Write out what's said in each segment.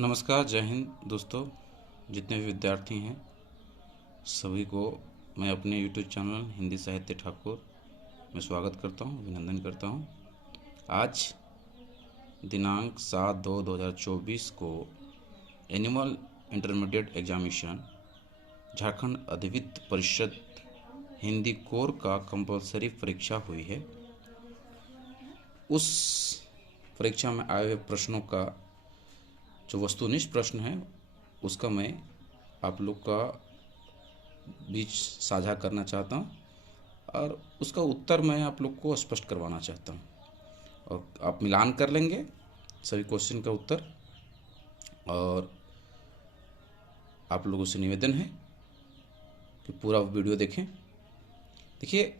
नमस्कार, जय हिंद दोस्तों। जितने भी विद्यार्थी हैं सभी को मैं अपने यूट्यूब चैनल हिंदी साहित्य ठाकुर में स्वागत करता हूं, अभिनंदन करता हूं। आज दिनांक 7/2/2024 को एनुअल इंटरमीडिएट एग्जामिनेशन झारखंड अधिविद्य परिषद हिंदी कोर का कंपलसरी परीक्षा हुई है। उस परीक्षा में आए हुए प्रश्नों का जो वस्तुनिष्ठ प्रश्न है उसका मैं आप लोग का बीच साझा करना चाहता हूँ और उसका उत्तर मैं आप लोग को स्पष्ट करवाना चाहता हूँ और आप मिलान कर लेंगे सभी क्वेश्चन का उत्तर। और आप लोगों से निवेदन है कि पूरा वीडियो देखें। देखिए,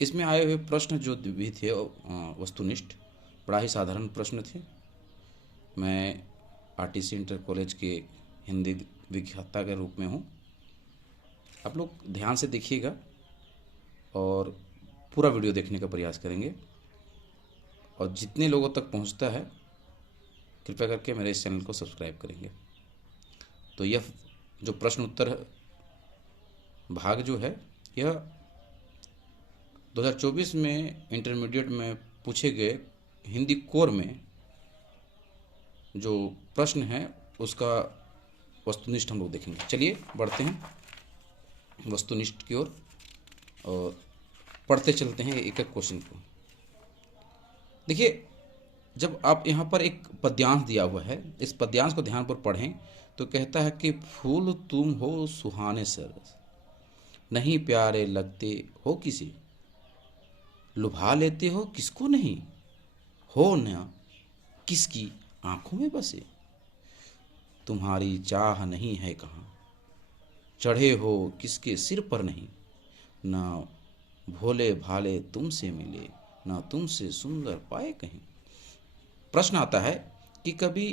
इसमें आए हुए प्रश्न जो भी थे वस्तुनिष्ठ बड़ा ही साधारण प्रश्न थे। मैं आरटीसी इंटर कॉलेज के हिंदी विख्याता के रूप में हूँ। आप लोग ध्यान से देखिएगा और पूरा वीडियो देखने का प्रयास करेंगे और जितने लोगों तक पहुँचता है कृपया करके मेरे इस चैनल को सब्सक्राइब करेंगे। तो यह जो प्रश्न उत्तर भाग जो है यह 2024 में इंटरमीडिएट में पूछे गए हिंदी कोर में जो प्रश्न है उसका वस्तुनिष्ठ हम लोग देखेंगे। चलिए बढ़ते हैं वस्तुनिष्ठ की ओर और पढ़ते चलते हैं एक एक क्वेश्चन को। देखिए, जब आप यहाँ पर एक पद्यांश दिया हुआ है, इस पद्यांश को ध्यान पर पढ़ें तो कहता है कि फूल तुम हो सुहाने सरस, नहीं प्यारे लगते हो किसी, लुभा लेते हो किसको नहीं, हो न किसकी आंखों में बसे, तुम्हारी चाह नहीं है कहाँ, चढ़े हो किसके सिर पर नहीं, ना भोले भाले तुमसे मिले, ना तुमसे सुंदर पाए कहीं। प्रश्न आता है कि कभी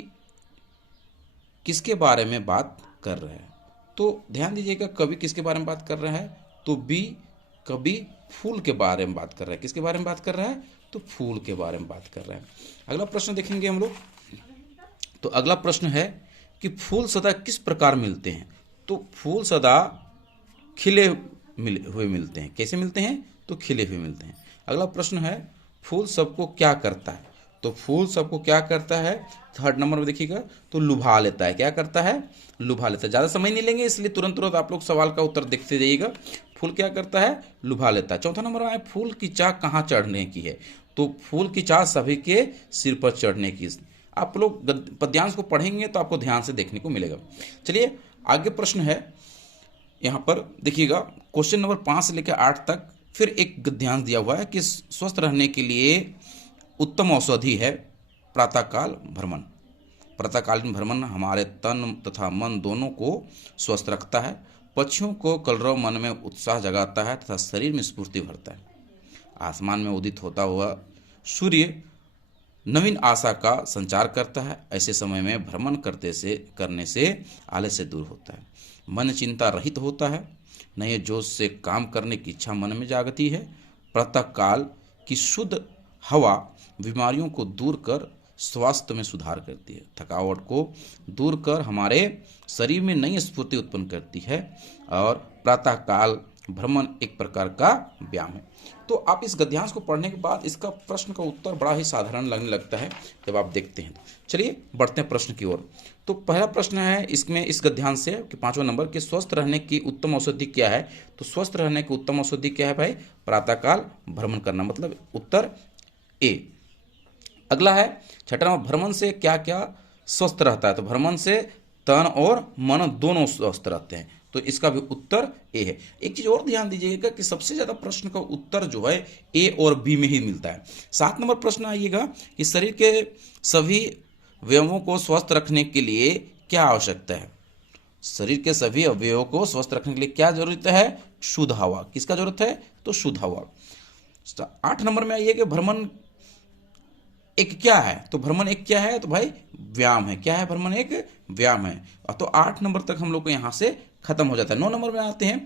किसके बारे में बात कर रहा है। तो ध्यान दीजिएगा, कवि किसके बारे में बात कर रहा है तो बी कवि फूल के बारे में बात कर रहा है। किसके बारे में बात कर रहा है तो फूल के बारे में बात कर रहा है। अगला प्रश्न देखेंगे हम लोग। तो अगला प्रश्न है कि फूल सदा किस प्रकार मिलते हैं। तो फूल सदा खिले हुए मिलते हैं। कैसे मिलते हैं तो खिले हुए मिलते हैं। अगला प्रश्न है फूल सबको क्या करता है। तो फूल सबको क्या करता है, थर्ड नंबर में देखिएगा, तो लुभा लेता है। क्या करता है, लुभा लेता है। ज़्यादा समय नहीं लेंगे इसलिए तुरंत तुरंत आप लोग सवाल का उत्तर देखते जाइएगा। फूल क्या करता है, लुभा लेता है। चौथा नंबर में फूल की चाह कहाँ चढ़ने की है। तो फूल की चाह सभी के सिर पर चढ़ने की। आप लोग पद्यांश को पढ़ेंगे तो आपको ध्यान से देखने को मिलेगा। चलिए आगे प्रश्न है, यहाँ पर देखिएगा क्वेश्चन नंबर 5 से लेकर 8 तक फिर एक गद्यांश दिया हुआ है कि स्वस्थ रहने के लिए उत्तम औषधि है प्रातःकाल भ्रमण। प्रातःकालीन भ्रमण हमारे तन तथा मन दोनों को स्वस्थ रखता है, पक्षियों को कलरव मन में उत्साह जगाता है तथा शरीर में स्फूर्ति भरता है। आसमान में उदित होता हुआ सूर्य नवीन आशा का संचार करता है। ऐसे समय में भ्रमण करने से आलस्य दूर होता है, मन चिंता रहित होता है, नए जोश से काम करने की इच्छा मन में जागती है। प्रातःकाल की शुद्ध हवा बीमारियों को दूर कर स्वास्थ्य में सुधार करती है, थकावट को दूर कर हमारे शरीर में नई स्फूर्ति उत्पन्न करती है और प्रातःकाल भ्रमण एक प्रकार का व्यायाम है। तो आप इस गद्यांश को पढ़ने के बाद इसका प्रश्न का उत्तर बड़ा ही साधारण लगने लगता है जब आप देखते हैं। चलिए बढ़ते हैं प्रश्न की ओर। तो पहला प्रश्न है इसमें इस गद्यांश से कि 5वां नंबर के स्वस्थ रहने की उत्तम औषधि क्या है। तो स्वस्थ रहने की उत्तम औषधि क्या है भाई, प्रातःकाल भ्रमण करना, मतलब उत्तर ए। अगला है 6वां नंबर, भ्रमण से क्या क्या स्वस्थ रहता है। तो भ्रमण से तन और मन दोनों स्वस्थ रहते हैं, तो इसका भी उत्तर ए है। एक चीज और ध्यान दीजिएगा कि सबसे ज्यादा प्रश्न का उत्तर जो है ए और बी में ही मिलता है। 7 नंबर प्रश्न आइएगा कि शरीर के सभी अवयवों को स्वस्थ रखने के लिए क्या आवश्यकता है। शरीर के सभी अवयवों को स्वस्थ रखने के लिए क्या जरूरत है, शुद्ध हवा। किसका जरूरत है तो शुद्ध हवा। 8 नंबर में आइए कि भ्रमण एक क्या है। तो भ्रमण एक क्या है तो भाई व्यायाम है। क्या है, भ्रमण एक व्यायाम है। तो 8 नंबर तक हम लोग को यहां से खत्म हो जाता है। 9 नंबर में आते हैं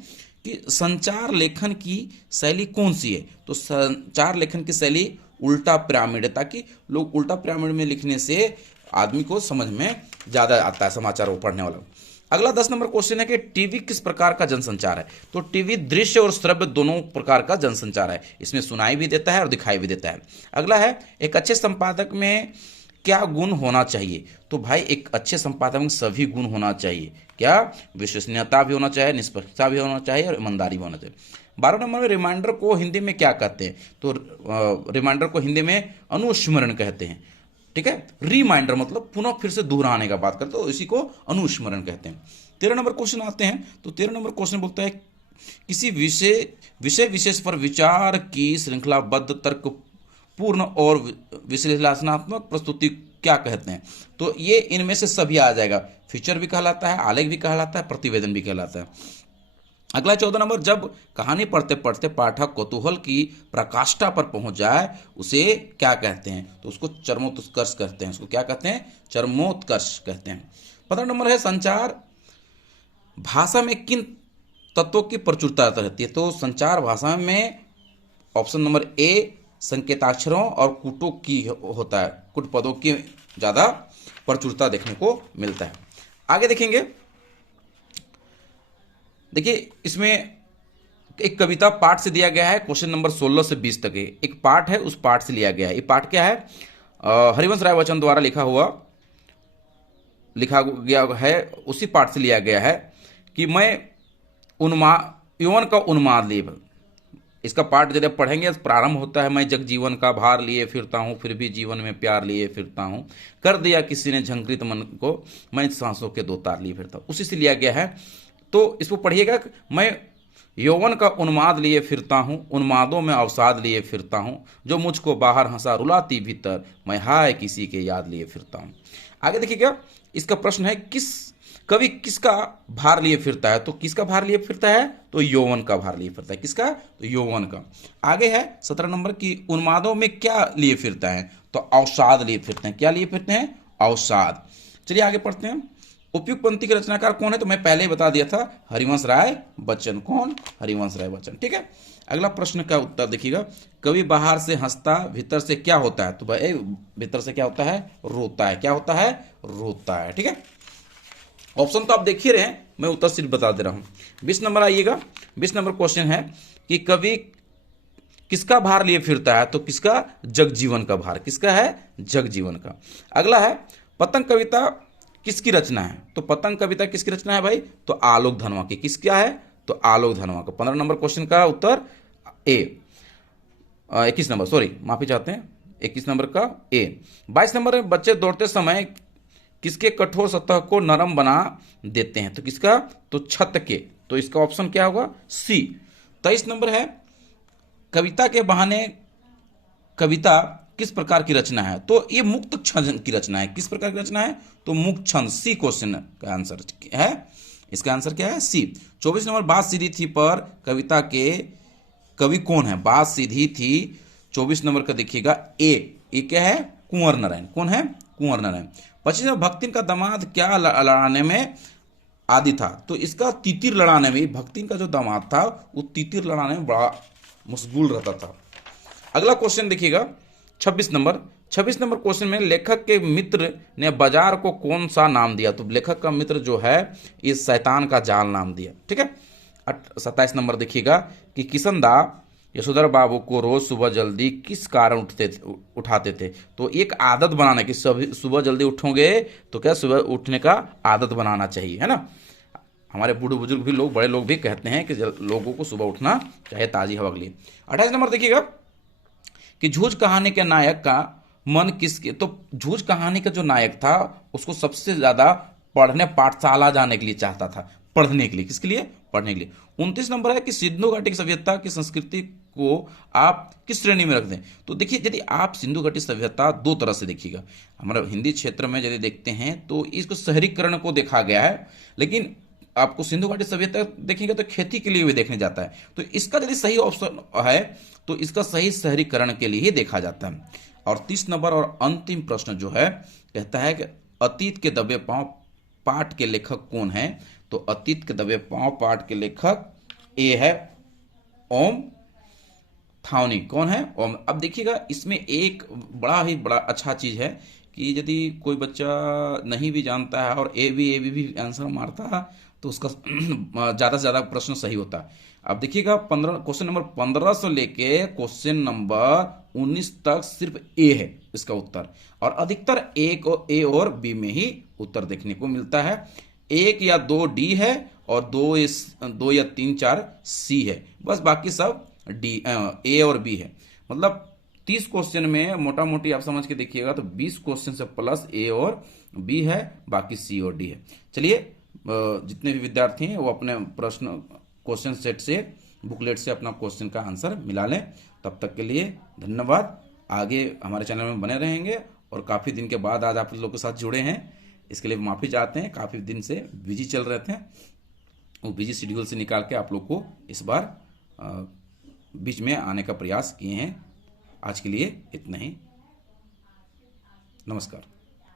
कि संचार लेखन की शैली कौन सी है। तो संचार लेखन की शैली उल्टा पिरामिड है, ताकि लोग उल्टा पिरामिड में लिखने से आदमी को समझ में ज़्यादा आता है समाचार वो पढ़ने वाला। अगला 10 नंबर क्वेश्चन है कि टीवी किस प्रकार का जनसंचार है। तो टीवी दृश्य और श्रव्य दोनों प्रकार का जनसंचार है, इसमें सुनाई भी देता है और दिखाई भी देता है। अगला है एक अच्छे संपादक में क्या गुण होना चाहिए। तो भाई एक अच्छे संपादक में सभी गुण होना चाहिए। क्या? विश्वसनीयता भी होना चाहिए, निष्पक्षता भी होना चाहिए और ईमानदारी भी होना चाहिए। 12 नंबर में रिमाइंडर को हिंदी में क्या कहते हैं। तो रिमाइंडर को हिंदी में अनुस्मरण कहते हैं। ठीक है, रिमाइंडर मतलब पुनः फिर से दोहराने का बात करते हैं, तो इसी को अनुस्मरण कहते हैं। 13 नंबर क्वेश्चन आते हैं। तो 13 नंबर क्वेश्चन बोलता है किसी विषय विशेष पर विचार की श्रृंखलाबद्ध तर्क पूर्ण और विश्लेषणात्मक प्रस्तुति क्या कहते हैं। तो ये इनमें से सभी आ जाएगा। फीचर भी कहलाता है, आलेख भी कहलाता है, प्रतिवेदन भी कहलाता है। अगला 14 नंबर, जब कहानी पढ़ते पढ़ते पाठक कौतूहल की प्रकाष्ठा पर पहुंच जाए उसे क्या कहते हैं। तो उसको चरमोत्कर्ष कहते हैं। उसको क्या कहते हैं? चरमोत्कर्ष कहते हैं। 15 नंबर है संचार भाषा में किन तत्वों की प्रचुरता रहती है। तो संचार भाषा में ऑप्शन नंबर ए संकेताक्षरों और कूटों की होता है, कूट पदों की ज़्यादा प्रचुरता देखने को मिलता है। आगे देखेंगे, देखिए इसमें एक कविता पाठ से दिया गया है। क्वेश्चन नंबर 16 से 20 तक एक पाठ है, उस पाठ से लिया गया है। ये पाठ क्या है? हरिवंश राय बच्चन द्वारा लिखा गया है, उसी पाठ से लिया गया है कि मैं यौवन का उन्माद लिए। इसका पाठ जब पढ़ेंगे प्रारंभ होता है, मैं जग जीवन का भार लिए फिरता हूँ, फिर भी जीवन में प्यार लिए फिरता हूँ, कर दिया किसी ने झंकृत मन को, मैं सांसों के दो तार लिए फिरता हूँ। उसी से लिया गया है। तो इसको पढ़िएगा, मैं यौवन का उन्माद लिए फिरता हूँ, उन्मादों में अवसाद लिए फिरता हूँ, जो मुझको बाहर हंसा रुलाती भीतर, मैं हाय किसी के याद लिए फिरता हूँ। आगे देखिएगा, इसका प्रश्न है कवि किसका भार लिए फिरता है। तो किसका भार लिए फिरता है? तो यौवन का भार लिए फिरता है। किसका? तो यौवन का। आगे है 17 नंबर की उन्मादों में क्या लिए फिरता है। तो अवसाद लिए फिरते हैं। क्या लिए फिरते हैं? अवसाद। चलिए आगे पढ़ते हैं। उपयुक्त पंक्ति के रचनाकार कौन है। तो मैं पहले ही बता दिया था, हरिवंश राय बच्चन। कौन? हरिवंश राय बच्चन। ठीक है, अगला प्रश्न का उत्तर देखिएगा, कवि बाहर से हंसता भीतर से क्या होता है। तो भाई भीतर से क्या होता है? रोता है। क्या होता है? रोता है। ठीक है, ऑप्शन तो आप देख ही रहे हैं, मैं उत्तर सिर्फ बता दे रहा हूं। 20 नंबर आइएगा। 20 नंबर क्वेश्चन है कि कवि किसका भार लिए फिरता है। तो किसका? जगजीवन का भार। किसका है? जगजीवन का। अगला है पतंग कविता किसकी रचना है। तो पतंग कविता किसकी रचना है भाई? तो आलोक धनवा की। किस क्या है? तो आलोक धनवा का। 15 नंबर क्वेश्चन का उत्तर ए। 21 नंबर, सॉरी माफी चाहते हैं, 21 नंबर का ए। 22 नंबर में बच्चे दौड़ते समय किसके कठोर सतह को नरम बना देते हैं। तो किसका? तो छत के। तो इसका ऑप्शन क्या होगा? सी। 23 नंबर है कविता के बहाने कविता किस प्रकार की रचना है। तो ये मुक्त छंद की रचना है। किस प्रकार की रचना है? तो मुक्त छंद। सी क्वेश्चन का आंसर है। इसका आंसर क्या है? सी। 24 नंबर बात सीधी थी पर कविता के कवि कौन है। बात सीधी थी 24 नंबर का देखिएगा ए। ये क्या है? कुंवर नारायण। कौन है? कुंवर नारायण। 25 नंबर भक्तिन का दामाद क्या लड़ाने में आदि था। तो इसका तीतिर लड़ाने में, भक्तिन का जो दामाद था वो तीतिर लड़ाने में बड़ा मशगूल रहता था। अगला क्वेश्चन देखिएगा 26 नंबर। 26 नंबर क्वेश्चन में लेखक के मित्र ने बाजार को कौन सा नाम दिया। तो लेखक का मित्र जो है इस शैतान का जाल नाम दिया। ठीक है, 27 नंबर देखिएगा कि किशनदा यशोधर बाबू को रोज सुबह जल्दी किस कारण उठाते थे। तो एक आदत बनाने की, सभी सुबह जल्दी उठोगे तो क्या सुबह उठने का आदत बनाना चाहिए, है ना। हमारे बूढ़े बुजुर्ग भी लोग, बड़े लोग भी कहते हैं कि लोगों को सुबह उठना चाहिए ताजी हवा के लिए। 28 नंबर देखिएगा कि झूठ कहानी के नायक का मन किसके। तो झूठ कहानी का जो नायक था उसको सबसे ज्यादा पढ़ने पाठशाला जाने के लिए चाहता था। पढ़ने के लिए। किसके लिए? पढ़ने के लिए। 29 नंबर है कि सिंधु घाटी की सभ्यता की संस्कृति को आप किस श्रेणी में रख दें। तो देखिए, यदि आप सिंधु घाटी सभ्यता दो तरह से देखिएगा। हमारे हिंदी क्षेत्र में यदि देखते हैं तो इसको शहरीकरण को देखा गया है, लेकिन आपको सिंधु घाटी सभ्यता देखेंगे तो खेती के लिए भी देखने जाता है। तो इसका यदि सही ऑप्शन है तो इसका सही शहरीकरण के लिए ही देखा जाता है। और 30 नंबर और अंतिम प्रश्न जो है कहता है कि अतीत के दबे पांव पाठ के लेखक कौन है। तो अतीत के दबे पांव पाठ के लेखक ए है ओम थावनी। कौन है? ओम। अब देखिएगा इसमें एक बड़ा अच्छा चीज है, कि यदि कोई बच्चा नहीं भी जानता है और ए भी आंसर मारता है तो उसका ज़्यादा से ज़्यादा प्रश्न सही होता है। अब देखिएगा 15 क्वेश्चन नंबर 15 से लेके क्वेश्चन नंबर 19 तक सिर्फ ए है इसका उत्तर, और अधिकतर ए और बी में ही उत्तर देखने को मिलता है। एक या दो डी है और दो या तीन चार सी है, बस बाकी सब ए और बी है। मतलब 30 क्वेश्चन में मोटा मोटी आप समझ के देखिएगा तो 20 क्वेश्चन से प्लस ए और बी है, बाकी सी और डी है। चलिए जितने भी विद्यार्थी हैं वो अपने प्रश्न क्वेश्चन सेट से बुकलेट से अपना क्वेश्चन का आंसर मिला लें। तब तक के लिए धन्यवाद। आगे हमारे चैनल में बने रहेंगे, और काफ़ी दिन के बाद आज आप लोग के साथ जुड़े हैं, इसके लिए माफ़ी चाहते हैं। काफ़ी दिन से बिजी चल रहे थे, वो बिजी शेड्यूल से निकाल के आप लोग को इस बार बीच में आने का प्रयास किए हैं। आज के लिए इतना ही, नमस्कार।